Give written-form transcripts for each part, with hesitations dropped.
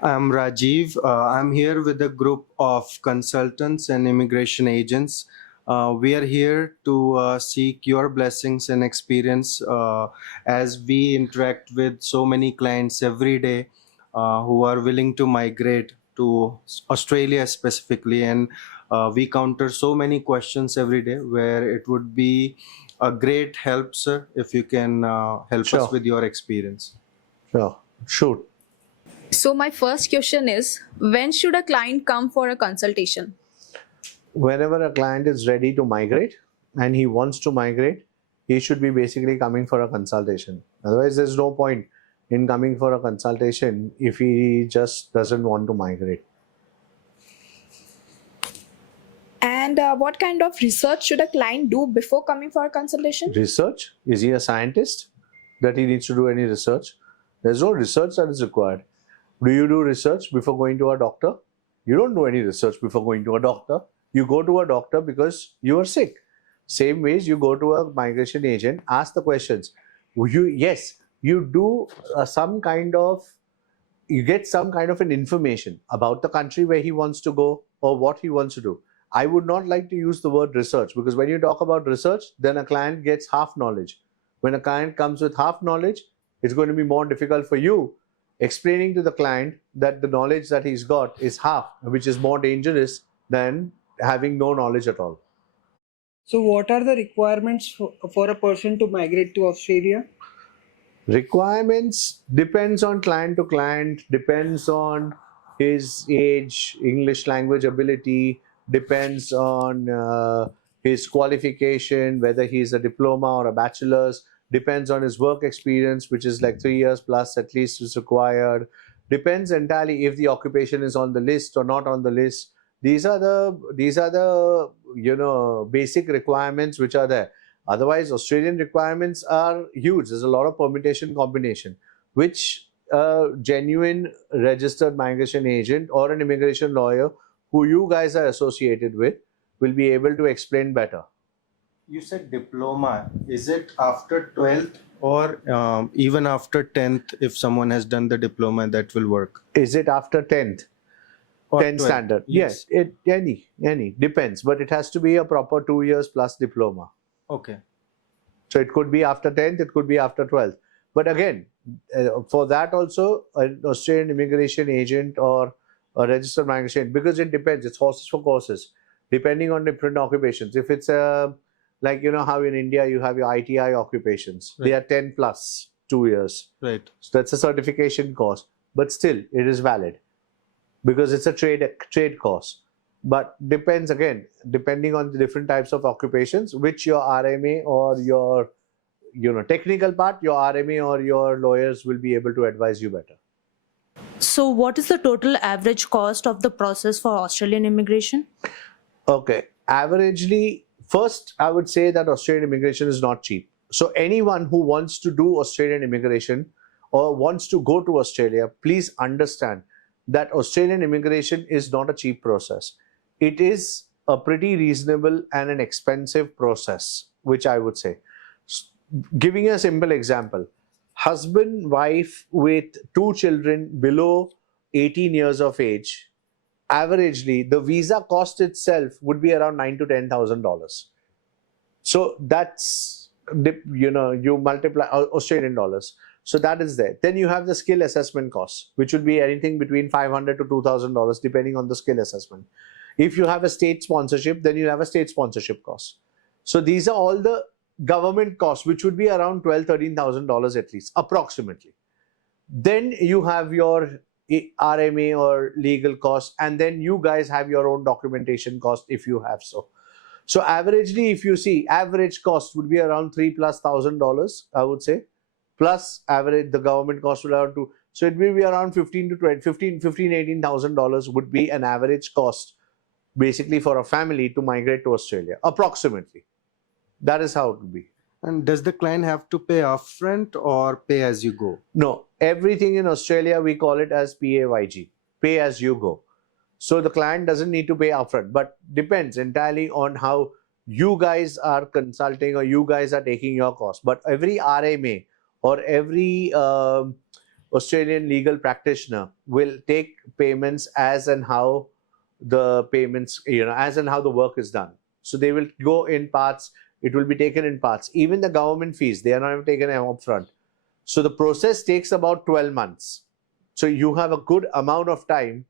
I'm Rajiv. I'm here with a group of consultants and immigration agents. We are here to seek your blessings and experience as we interact with so many clients every day who are willing to migrate to Australia specifically. And we counter so many questions every day where it would be a great help, sir, if you can help us Sure, with your experience. sure. Shoot. So my first question is, when should a client come for a consultation? Whenever a client is ready to migrate and he wants to migrate, he should be basically coming for a consultation. Otherwise, there's no point in coming for a consultation if he just doesn't want to migrate. And what kind of research should a client do before coming for a consultation? Research? Is he a scientist that he needs to do any research? There's no research that is required. Do you do research before going to a doctor? You don't do any research before going to a doctor. You go to a doctor because you are sick. Same ways you go to a migration agent, ask the questions. You do some kind of, you get some kind of an information about the country where he wants to go or what he wants to do. I would not like to use the word research because when you talk about research, then a client gets half knowledge. When a client comes with half knowledge, it's going to be more difficult for you explaining to the client that the knowledge that he's got is half, which is more dangerous than having no knowledge at all. So, what are the requirements for a person to migrate to Australia? Requirements depends on client to client, depends on his age, English language ability, depends on his qualification, whether he's a diploma or a bachelor's, depends on his work experience, which is like 3 years plus at least is required. Depends entirely if the occupation is on the list or not on the list. These are the basic requirements which are there. Otherwise, Australian requirements are huge. There's a lot of permutation combination, which a genuine registered migration agent or an immigration lawyer who you guys are associated with will be able to explain better. You said diploma. Is it after 12th or even after 10th if someone has done the diploma that will work? Is it after 10th? Or 10th 12th? standard? Yes. Yes, any depends, but it has to be a proper 2 years plus diploma. Okay. So it could be after 10th, it could be after 12th. But again, for that also, an Australian immigration agent or a registered migration, because it depends, it's horses for courses, depending on different occupations. If it's like, you know, how in India you have your ITI occupations, Right. they are 10 plus 2 years. Right. So that's a certification course, but still it is valid because it's a trade course. But depends again, depending on the different types of occupations, which your RMA or your technical part, your RMA or your lawyers will be able to advise you better. So, what is the total average cost of the process for Australian immigration? Okay, averagely, first I would say that Australian immigration is not cheap. So anyone who wants to do Australian immigration or wants to go to Australia, please understand that Australian immigration is not a cheap process. It is a pretty reasonable and an expensive process, which I would say. Giving a simple example, husband, wife with 2 children below 18 years of age, averagely the visa cost itself would be around $9,000 to $10,000. So that's, you multiply Australian dollars. So that is there. Then you have the skill assessment cost, which would be anything between $500 to $2,000 depending on the skill assessment. If you have a state sponsorship, then you have a state sponsorship cost. So these are all the government costs, which would be around $12,000 to $13,000 at least, approximately. Then you have your RMA or legal costs, and then you guys have your own documentation cost if you have so. So averagely, if you see, average cost would be around $3,000+, I would say, plus average the government cost would around two. So it will be around $18,000 would be an average cost basically for a family to migrate to Australia, approximately. That is how it would be. And does the client have to pay upfront or pay as you go? No, everything in Australia, we call it as PAYG, pay as you go. So the client doesn't need to pay upfront, but depends entirely on how you guys are consulting or you guys are taking your cost. But every RMA or every Australian legal practitioner will take payments as and how the payments, as and how the work is done. So they will go in parts. It will be taken in parts. Even the government fees, they are not even taken upfront. So the process takes about 12 months. So you have a good amount of time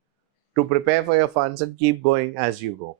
to prepare for your funds and keep going as you go.